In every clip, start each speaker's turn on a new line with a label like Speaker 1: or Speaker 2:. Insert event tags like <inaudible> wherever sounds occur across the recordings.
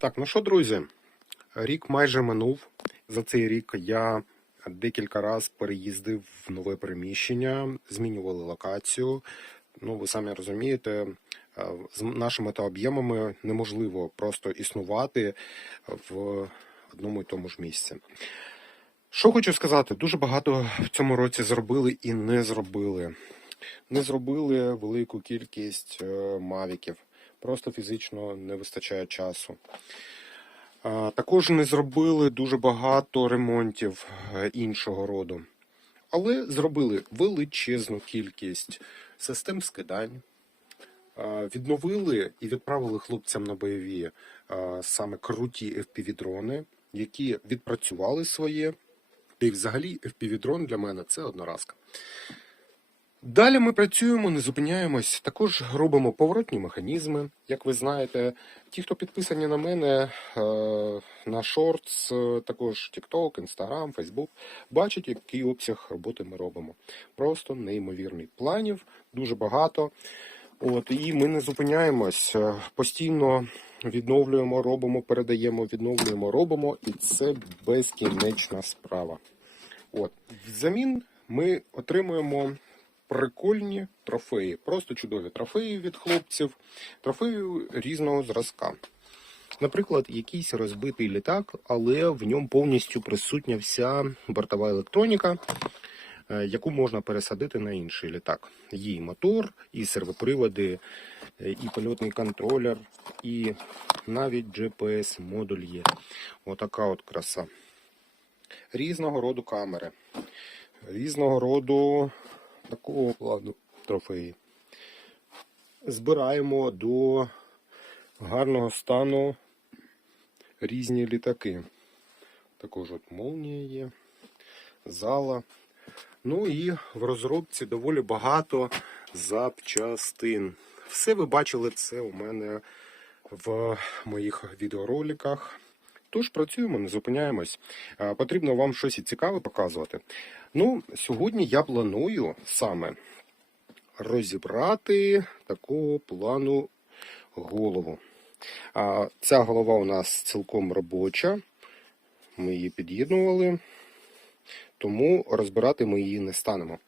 Speaker 1: Так, ну що, друзі, рік майже минув. За цей рік я декілька разів переїздив в нове приміщення, змінювали локацію. Ну, ви самі розумієте, е, з нашими та об'ємами неможливо просто існувати в одному і тому ж місці. Що хочу сказати, дуже багато в цьому році зробили і не зробили. Не зробили велику кількість е, мавіків. Просто фізично не вистачає часу. Також не зробили дуже багато ремонтів е, іншого роду. Але зробили величезну кількість систем скидань. Відновили і відправили хлопцям на бойові саме круті FPV-дрони, які відпрацювали своє. І взагалі FPV-дрон для мене це одноразка. Далі ми працюємо, не зупиняємось. Також робимо поворотні механізми. Як ви знаєте, ті, хто підписані на мене е, на шортс, е, також TikTok, Instagram, Facebook, бачать, який обсяг роботи ми робимо. Просто неймовірний. Планів дуже багато. От, і ми не зупиняємось. Е, Постійно відновлюємо, робимо, передаємо, відновлюємо, робимо, і це безкінечна справа. От. Взамін ми отримуємо прикольні трофеї, просто чудові трофеї від хлопців, трофеї різного зразка. Наприклад, якийсь розбитий літак, але в ньому повністю присутня вся бортова електроніка, е, яку можна пересадити на інший літак. Є і мотор, і сервоприводи, е, і польотний контролер, і навіть GPS-модуль є. Отака от краса. Різного роду камери, різного роду такого плану трофеї. Збираємо до гарного стану різні літаки. Також от молнія є, зала. Ну і в розробці доволі багато запчастин. Все ви бачили це у мене в моїх відеороликах. Тож працюємо, не зупиняємось. Потрібно вам щось і цікаве показувати. Ну, сьогодні я планую саме розібрати такого плану голову. Ця голова у нас цілком робоча. Ми її під'єднували, тому розбирати ми її не станемо.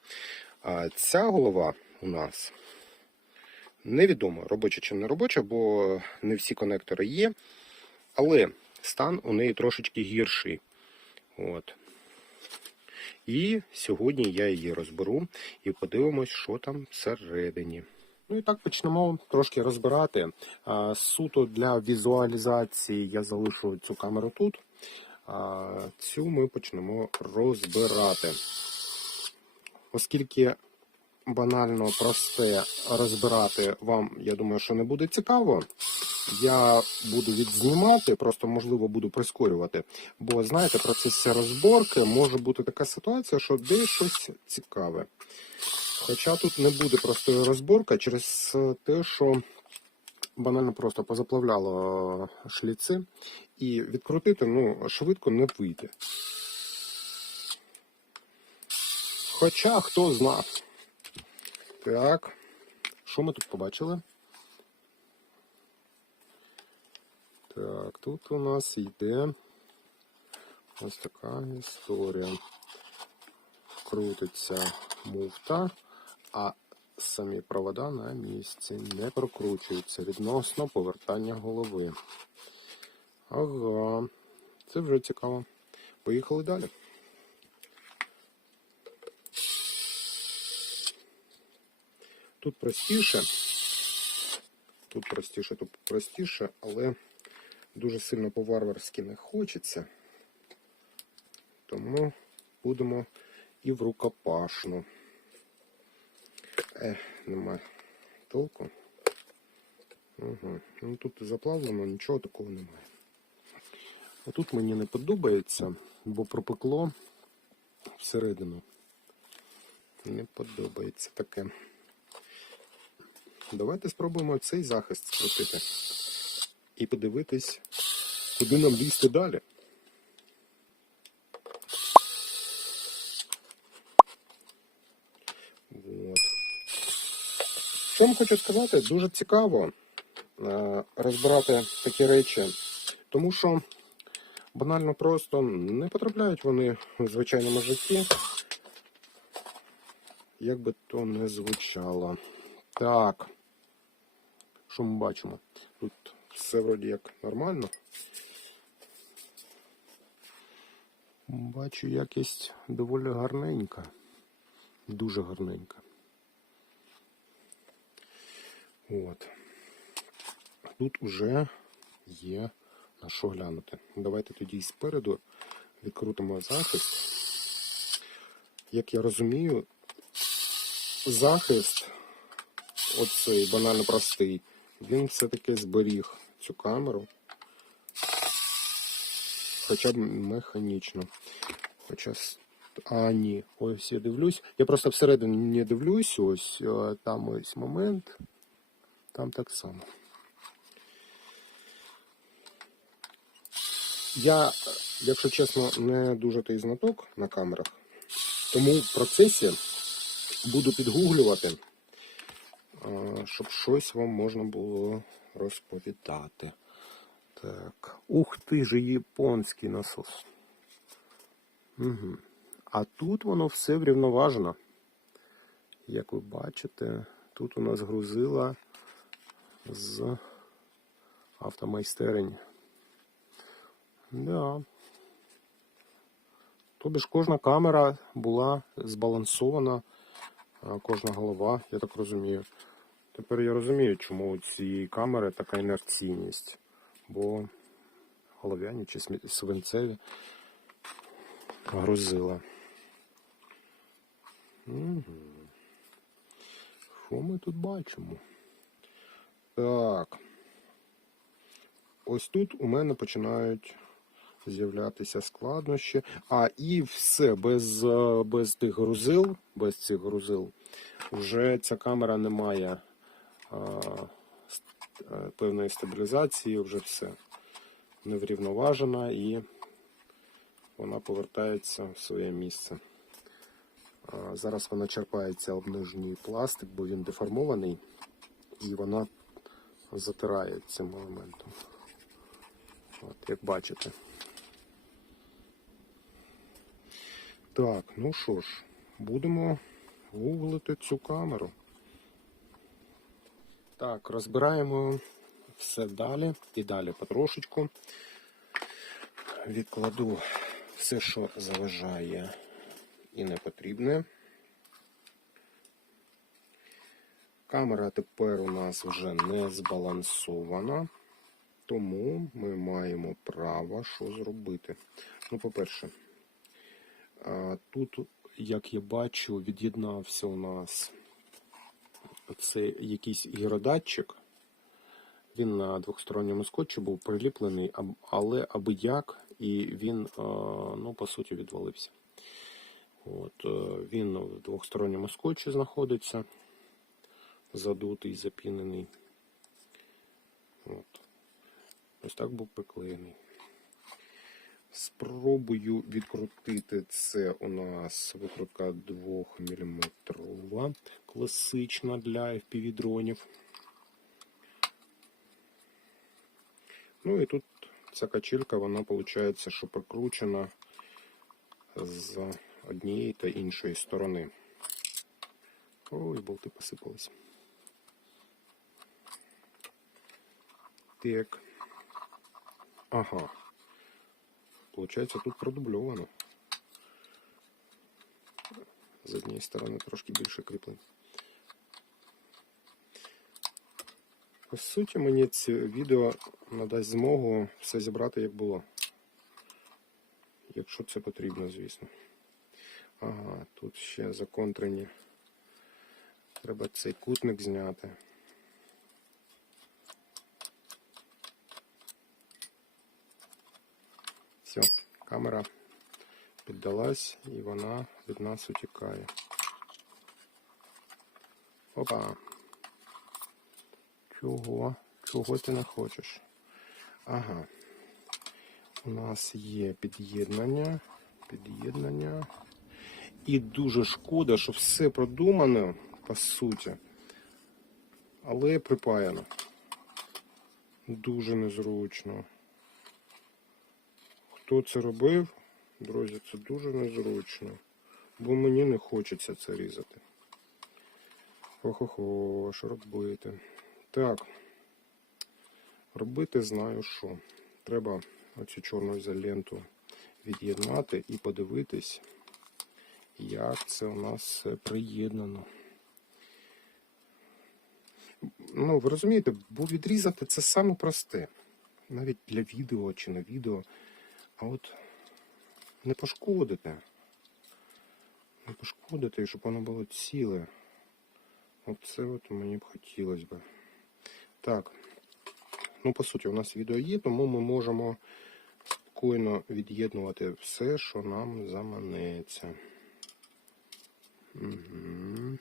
Speaker 1: Ця голова у нас невідомо, робоча чи не робоча, бо не всі конектори є. Але стан у неї трошечки гірший. От. І сьогодні я її розберу і подивимось, що там всередині. Ну і так почнемо трошки розбирати. Суто для візуалізації я залишу цю камеру тут. Цю ми почнемо розбирати. Оскільки банально просте розбирати вам, я думаю, що не буде цікаво. Я буду відзнімати, просто можливо буду прискорювати. Бо знаєте, процес розборки може бути така ситуація, що десь щось цікаве. Хоча тут не буде простої розборка через те, що банально просто позаплавляло шліци, і відкрутити ну, швидко не вийде. Хоча хто знав. Так, що ми тут побачили? Так, тут у нас йде ось така історія. Крутиться муфта, а самі провода на місці не прокручуються відносно повертання голови. Ага, це вже цікаво. Поїхали далі. Тут простіше. Тут простіше, тут простіше, але дуже сильно по-варварськи не хочеться. Тому будемо і в рукопашну. Е, немає толку. Угу. Ну тут заплавлено, нічого такого немає. А тут мені не подобається, бо пропекло всередину. Не подобається таке. Давайте спробуємо цей захист скрутити і подивитись, куди нам лізти далі. От. Що вам хочу сказати, дуже цікаво е, розбирати такі речі Тому що банально просто не потрапляють вони в звичайному житті. Як би то не звучало. Так. Що ми бачимо? Тут все вроді як нормально. Бачу якість доволі гарненька. Дуже гарненька. От. Тут уже є на що глянути. Давайте тоді і спереду відкрутимо захист. Як я розумію, захист, оцей банально простий, він все-таки зберіг цю камеру. Хоча б механічно. Хоча. А, ні, ось я дивлюсь. Я просто всередині не дивлюсь, ось е, там ось момент. Там так само. Я, якщо чесно, не дуже той знаток на камерах, тому в процесі буду підгуглювати, е, щоб щось вам можна було розповідати. Так. Ух ти ж, японський насос. Угу. А тут воно все врівноважено. Як ви бачите, тут у нас грузила з автомайстерень. Да. Тобі ж кожна камера була збалансована, кожна голова, я так розумію. Тепер я розумію, чому у цієї камери така інерційність. Бо голов'яні чи свинцеві грузила. Що ми тут бачимо? Так. Ось тут у мене починають з'являтися складнощі. А, і все, без, без тих грузил, без цих грузил, вже ця камера не має певної стабілізації, вже все неврівноважена і вона повертається в своє місце. Зараз вона черпається об нижній пластик, бо він деформований, і вона затирає цим моментом. От, як бачите. Так, ну що ж, будемо гуглити цю камеру. Так, розбираємо все далі і далі потрошечку. Відкладу все, що заважає і не потрібне. Камера тепер у нас вже не збалансована, тому ми маємо право що зробити. Ну, по-перше, тут, як я бачу, від'єднався у нас це якийсь гіродатчик. Він на двохсторонньому скотчі був приліплений, але аби як, і він, ну, по суті, відвалився. От, е, він в двохсторонньому скотчі знаходиться, задутий, запінений. От. Ось так був приклеєний. Спробую відкрутити це у нас викрутка 2 мм класична для FPV дронів. Ну і тут ця качелька, вона виходить, що прикручена з однієї та іншої сторони. Ой, болти посипались. Так. Ага. Получається, тут продубльовано. З однієї сторони трошки більше кріплень. По суті, мені це відео надасть змогу все зібрати як було. Якщо це потрібно, звісно. Ага, тут ще законтрені. Треба цей кутник зняти. Все, камера піддалась і вона від нас утікає. Опа. Чого? Чого ти не хочеш? Ага. У нас є під'єднання. Під'єднання. І дуже шкода, що все продумано, по суті. Але припаяно. Дуже незручно. Хто це робив, друзі, це дуже незручно. Бо мені не хочеться це різати. Охо-хо, що робити? Так. Робити знаю що. Треба оцю чорну ізоленту від'єднати і подивитись, як це у нас все приєднано. Ну, ви розумієте, бо відрізати це саме просте. Навіть для відео чи на відео. А от не пошкодити. Не пошкодити, щоб воно було ціле. Оце от мені б хотілося б. Так. Ну, по суті, у нас відео є, тому ми можемо спокійно від'єднувати все, що нам заманеться. Угу.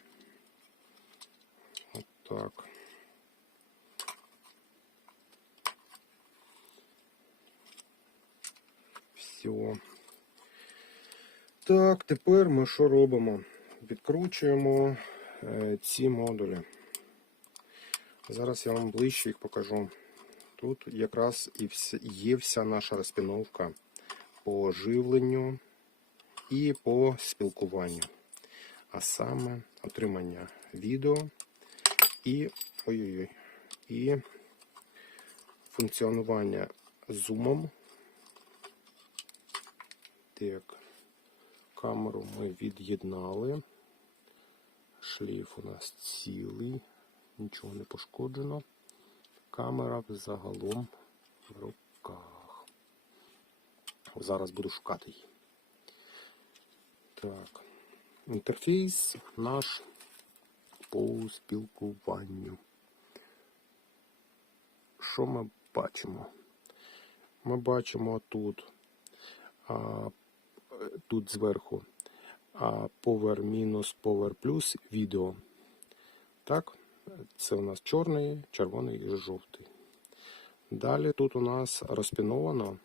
Speaker 1: От Все. Так, тепер ми що робимо? Відкручуємо е, ці модулі. Зараз я вам ближче їх покажу. Тут якраз і є вся наша розпіновка по живленню і по спілкуванню. А саме отримання відео і, ой-ой-ой, і функціонування зумом. Так, камеру ми від'єднали. Шлейф у нас цілий, нічого не пошкоджено. Камера загалом в руках. Зараз буду шукати її. Так. Інтерфейс наш по спілкуванню. Що ми бачимо? Ми бачимо тут, тут зверху Power мінус Power плюс відео. Так, це у нас чорний, червоний і жовтий. Далі тут у нас розпіновано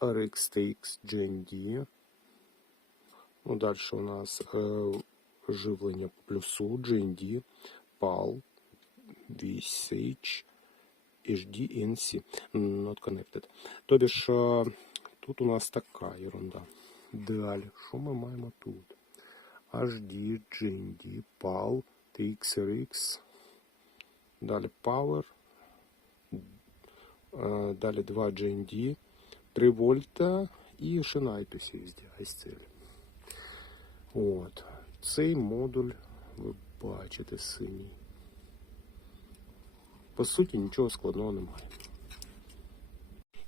Speaker 1: RxTX GND. Ну, далі у нас е, живлення по плюсу GND, PAL, VSH, HD, NC, not connected. Тобі ж е, тут у нас така ерунда. Далі, що ми маємо тут? HD, GND, PAL, TXRX, далі Power, е, далі 2 GND, 3 вольта і шина IPC SDI От. Цей модуль ви бачите синій. По суті, нічого складного немає.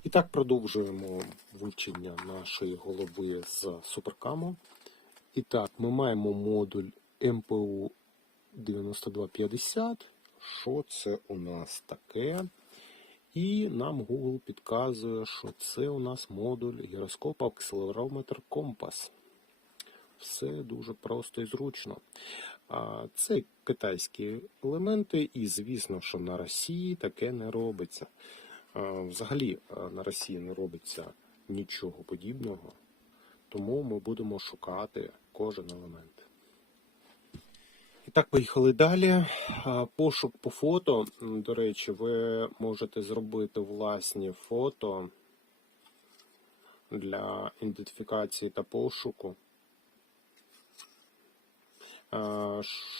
Speaker 1: І так продовжуємо вивчення нашої голови з суперкаму. І так, ми маємо модуль MPU 9250. Що це у нас таке? І нам Google підказує, що це у нас модуль гіроскоп акселерометр компас. Все дуже просто і зручно. Це китайські елементи, і звісно, що на Росії таке не робиться. Взагалі на Росії не робиться нічого подібного, тому ми будемо шукати кожен елемент. І так, поїхали далі. Пошук по фото. До речі, ви можете зробити власні фото для ідентифікації та пошуку.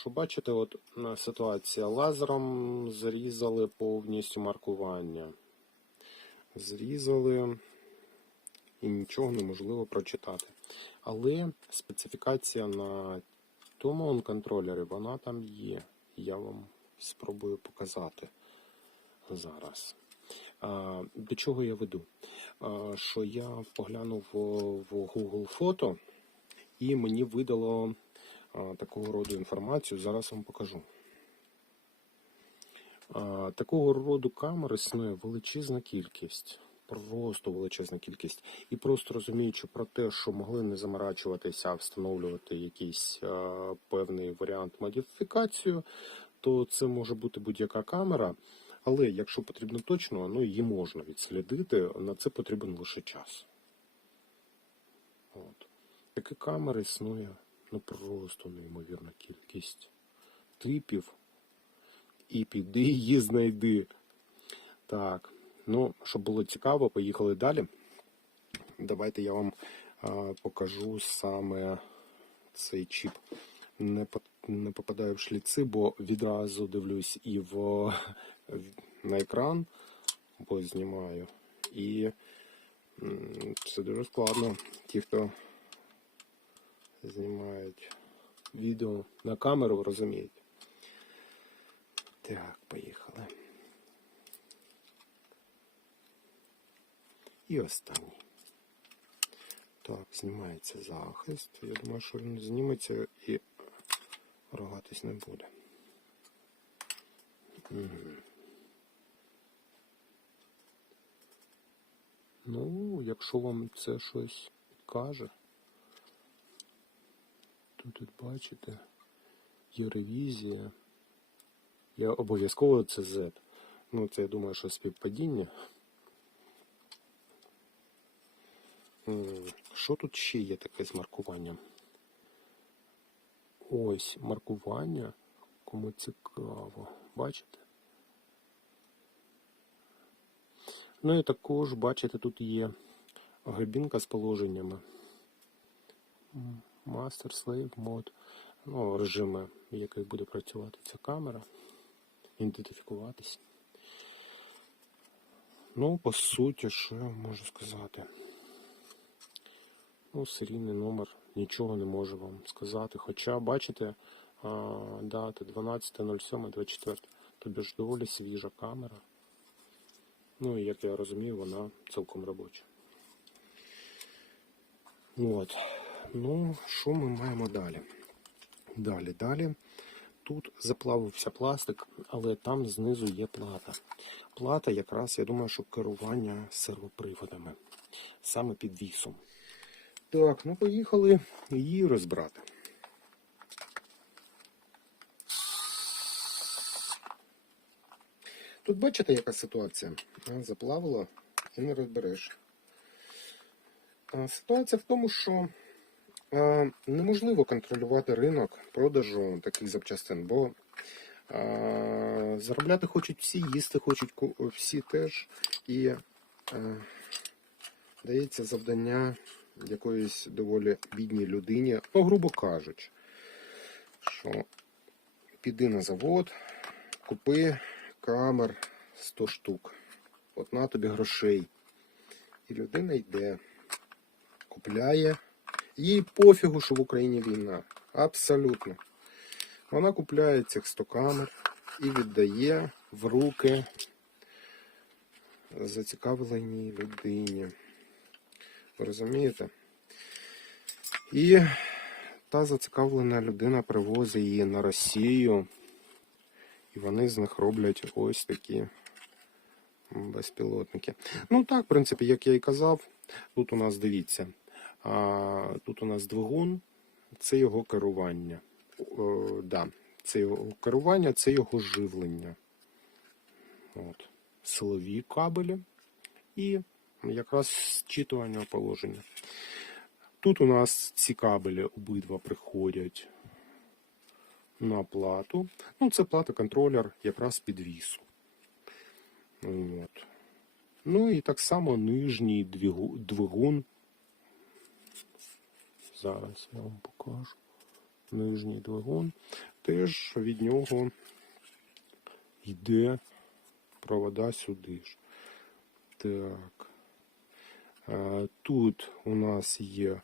Speaker 1: Що бачите, от ситуація. Лазером зрізали повністю маркування. Зрізали і нічого неможливо прочитати. Але специфікація на тому контролері, вона там є. Я вам спробую показати зараз. До чого я веду? Що я поглянув в Google фото і мені видало такого роду інформацію. Зараз вам покажу. Такого роду камер існує величезна кількість. Просто величезна кількість. І просто розуміючи про те, що могли не заморачуватися, встановлювати якийсь а, певний варіант модифікацію, то це може бути будь-яка камера. Але якщо потрібно точно, ну її можна відслідити, на це потрібен лише час. От. Такі камери існує ну просто неймовірна кількість типів. І піди її знайди. Так, Ну, щоб було цікаво, поїхали далі. Давайте я вам а, покажу саме цей чіп. Не, по- не попадаю в шліци, бо відразу дивлюсь і в, на екран, бо знімаю. І це дуже складно. Ті, хто знімають відео на камеру, розуміють. Так, поїхали. І останній. Так, знімається захист. Я думаю, що він зніметься і рогатись не буде. Ну, якщо вам це щось каже, тут бачите, є ревізія. Я обов'язково це Z. Ну, це я думаю, що співпадіння. Що тут ще є таке з маркуванням? Ось маркування. Кому цікаво. Бачите? Ну і також, бачите, тут є грибінка з положеннями. Master, Slave, Mode. Ну, режими, в яких буде працювати ця камера. Ідентифікуватись. Ну, по суті, що я можу сказати? Ну, серійний номер нічого не можу вам сказати. Хоча, бачите, дата 12.07.24. Тобі ж доволі свіжа камера. Ну і як я розумію, вона цілком робоча. От. Ну, що ми маємо далі? Далі, далі. Тут заплавився пластик, але там знизу є плата. Плата якраз, я думаю, що керування сервоприводами. Саме під вісом. Так, ну поїхали її розбирати. Тут бачите, яка ситуація? Заплавила і не розбереш. Ситуація в тому, що неможливо контролювати ринок продажу таких запчастин, бо заробляти хочуть всі, їсти хочуть всі теж. І дається завдання якоїсь доволі бідній людині, ну, грубо кажучи, що піди на завод, купи камер 100 штук. От на тобі грошей. І людина йде, купляє. Їй пофігу, що в Україні війна. Абсолютно. Вона купляє цих 100 камер і віддає в руки зацікавленій людині. Ви розумієте? І та зацікавлена людина привозить її на Росію, і вони з них роблять ось такі безпілотники. Ну так, в принципі, як я і казав, тут у нас дивіться, а, тут у нас двигун, це його керування. О, да, це його керування, це його живлення. От. Силові кабелі і якраз зчитування положення. Тут у нас ці кабелі обидва приходять на плату. Ну, це плата контролер якраз підвісу. От. Ну і так само нижній двигу- двигун. Зараз я вам покажу. Нижній двигун. Теж від нього йде провода сюди ж. Так. Е, Тут у нас є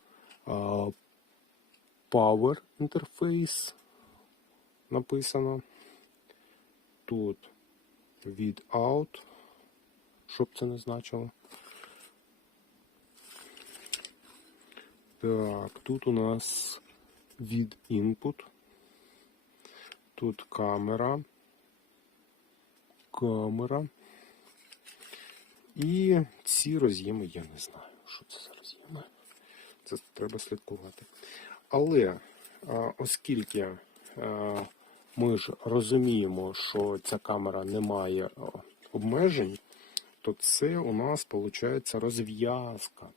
Speaker 1: Power Interface написано. Тут від out, що б це не значило. Так, тут у нас від input. Тут камера. Камера. І ці роз'єми я не знаю, що це за роз'єми. Це треба слідкувати. Але оскільки ми ж розуміємо, що ця камера не має обмежень, то це у нас виходить розв'язка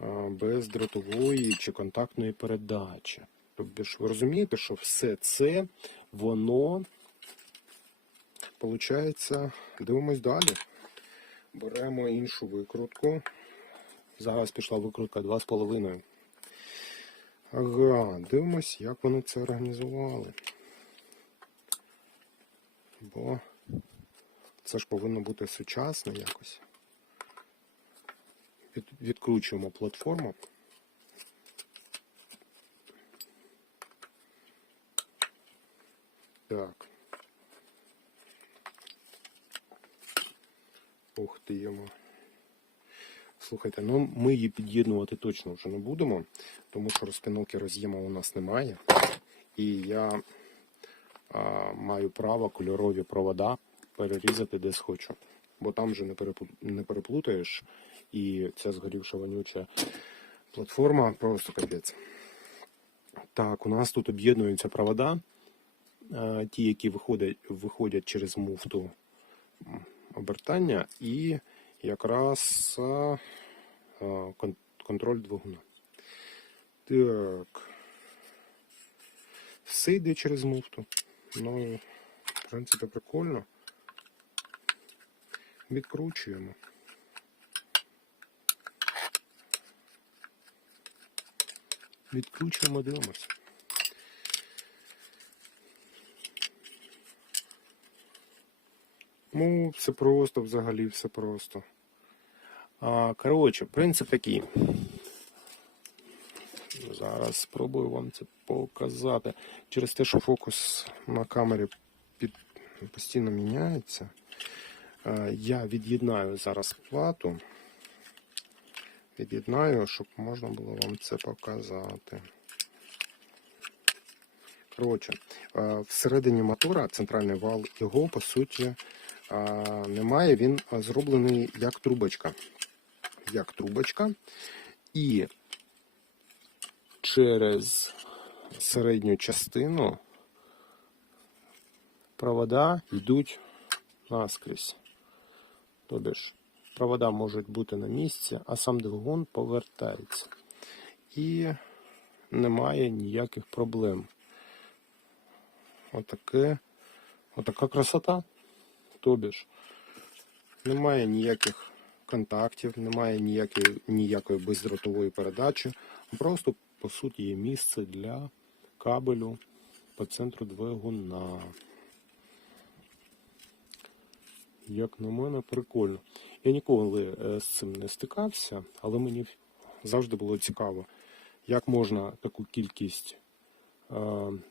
Speaker 1: а, без дротової чи контактної передачі. Тобто ж ви розумієте, що все це воно виходить, дивимось далі. Беремо іншу викрутку. Зараз пішла викрутка 2,5. Ага, дивимось, як вони це організували. Бо це ж повинно бути сучасно якось. Від, відкручуємо платформу. Так. Ух ти йому. Слухайте, ну ми її під'єднувати точно вже не будемо, тому що розпіновки роз'єму у нас немає. І я а, маю право кольорові провода перерізати де схочу. Бо там вже не переплутаєш. І ця згорівша вонюча платформа просто капець. Так, у нас тут об'єднуються провода, ті, які виходять, виходять через муфту обертання, і якраз а, кон- контроль двигуна. Так. Все йде через муфту. Ну, в принципі, прикольно. Відкручуємо. Відкручуємо, дивимося. Ну, все просто, взагалі, все просто. А, коротше, принцип такий. Зараз спробую вам це показати. Через те, що фокус на камері під, постійно міняється. е, Я від'єднаю зараз плату. Від'єднаю, щоб можна було вам це показати. Коротше, е, всередині мотора центральний вал його по суті е, немає. Він е, зроблений як трубочка. Як трубочка. І через середню частину провода йдуть наскрізь. Тобі провода можуть бути на місці, а сам двигун повертається. І немає ніяких проблем. Отаке, отака красота. Тобі ж немає ніяких контактів, немає ніякої, ніякої бездротової передачі. Просто, по суті, є місце для кабелю по центру двигуна. Як на мене, прикольно. Я ніколи е, з цим не стикався, але мені завжди було цікаво, як можна таку кількість е,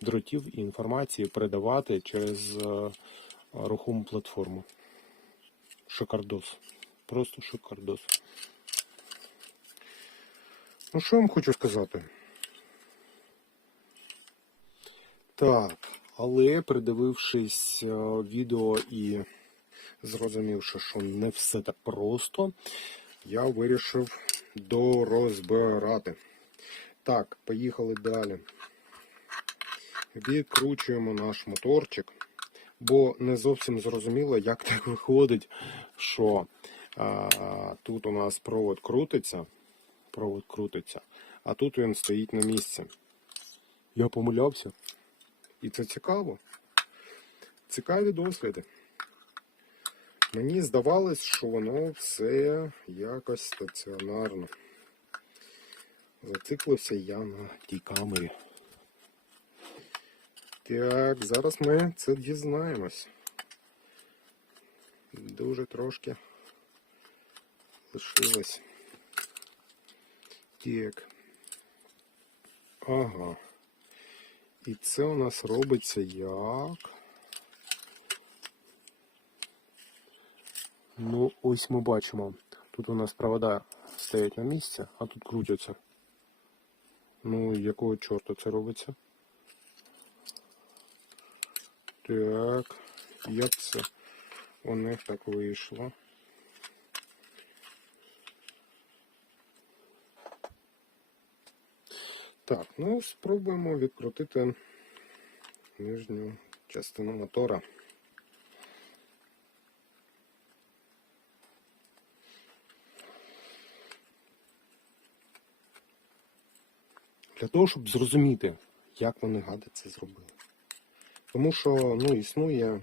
Speaker 1: дротів і інформації передавати через е, рухому платформу. Шикардос. Просто шикардос. Ну, що я вам хочу сказати? Так, але придивившись відео і зрозумівши, що не все так просто, я вирішив дорозбирати. Так, поїхали далі. Відкручуємо наш моторчик, бо не зовсім зрозуміло, як так виходить, що а, тут у нас провод крутиться, провод крутиться, а тут він стоїть на місці. Я помилявся. І це цікаво. Цікаві досліди. Мені здавалось, що воно все якось стаціонарно. Зациклився я на тій камері. Так, зараз ми це дізнаємось. Дуже трошки лишилось. Так. Ага. І це у нас робиться як? Ну, ось ми бачимо. Тут у нас провода стоять на місці, а тут крутяться. Ну, якого чорта це робиться? Так, як це у них так вийшло? Так, ну спробуємо відкрутити нижню частину мотора. Для того, щоб зрозуміти, як вони гади це зробили. Тому що ну, існує,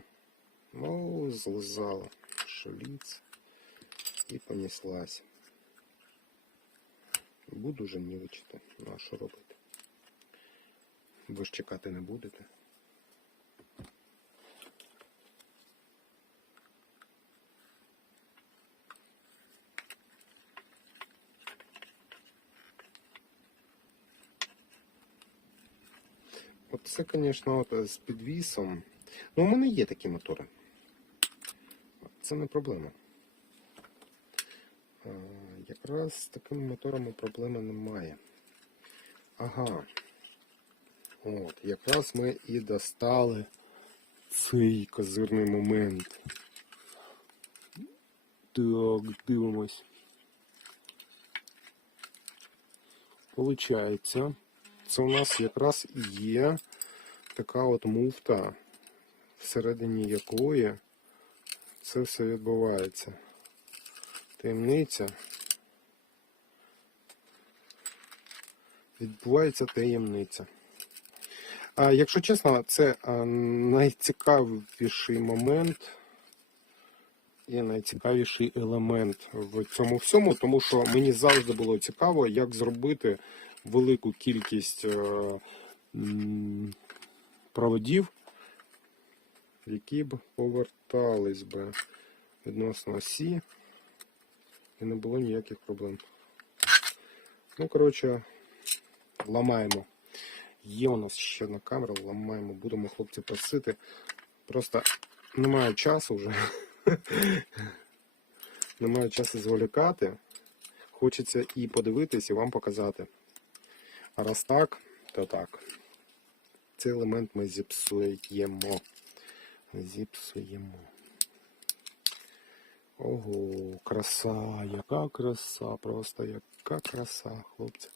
Speaker 1: ну, злизала шаліц. І понеслась. Буду вже нівечити. Ну а що робити? Ви ж чекати не будете. Це, звісно, от з підвісом. Ну, у мене є такі мотори. Це не проблема. А, якраз з такими моторами проблеми немає. Ага. От, якраз ми і достали цей козирний момент. Так, дивимось. Получається, це у нас якраз є така от муфта, всередині якої це все відбувається. Таємниця. Відбувається таємниця. А якщо чесно, це найцікавіший момент і найцікавіший елемент в цьому всьому, тому що мені завжди було цікаво, як зробити велику кількість е, проводів, які б повертались би відносно осі, і не було ніяких проблем. Ну, коротше, ламаємо. Є у нас ще одна камера, ламаємо, будемо хлопці просити. Просто немає часу вже. <laughs> немає часу зволікати. Хочеться і подивитись, і вам показати. А раз так, то так. Цей елемент ми зіпсуємо. Зіпсуємо. Ого, краса, яка краса, просто яка краса, хлопці.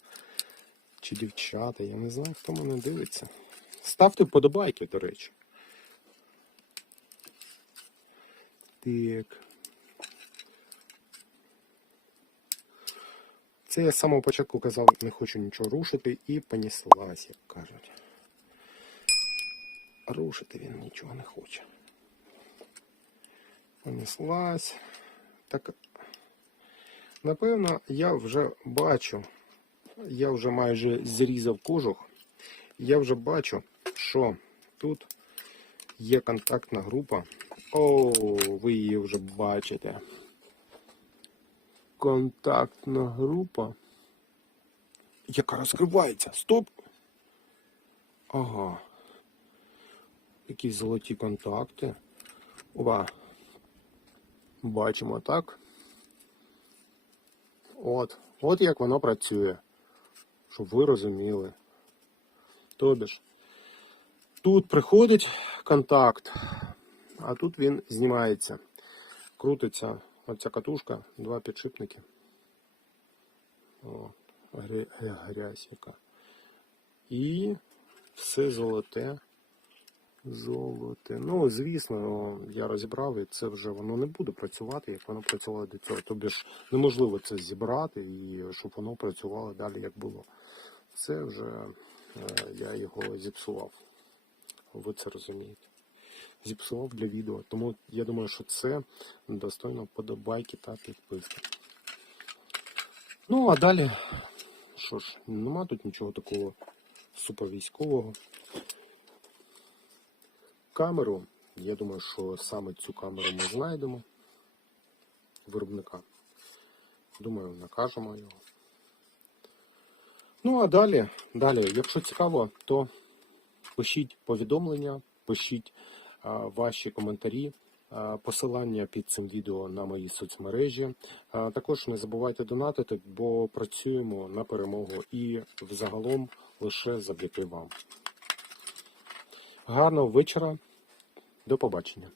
Speaker 1: Чи дівчата, я не знаю, хто мене дивиться. Ставте вподобайки, до речі. Так. Це я з самого початку казав, не хочу нічого рушити і понеслась, як кажуть. Рушити він нічого не хоче. Понеслась. Так, напевно, я вже бачу, я вже майже зрізав кожух, я вже бачу, що тут є контактна група. О, ви її вже бачите. Контактна група. Яка розкривається. Стоп! Ага. Якісь золоті контакти. Ова. Бачимо так. От. От як воно працює. Щоб ви розуміли. Тобі ж. Тут приходить контакт, а тут він знімається. Крутиться оця катушка, два підшипники. О, гря- гря- грязь яка. І все золоте. Золоте. Ну, звісно, я розібрав, і це вже воно не буде працювати, як воно працювало до цього. Тобі ж неможливо це зібрати і щоб воно працювало далі, як було. Це вже е, я його зіпсував. Ви це розумієте. Зіпсував для відео. Тому я думаю, що це достойно вподобайки та підписки. Ну, а далі, що ж, нема тут нічого такого супервійськового. Камеру, я думаю, що саме цю камеру ми знайдемо. Виробника. Думаю, накажемо його. Ну, а далі, далі, якщо цікаво, то пишіть повідомлення, пишіть а, ваші коментарі, а, посилання під цим відео на мої соцмережі. А, також не забувайте донатити, бо працюємо на перемогу і взагалом лише завдяки вам. Гарного вечора. До побачення.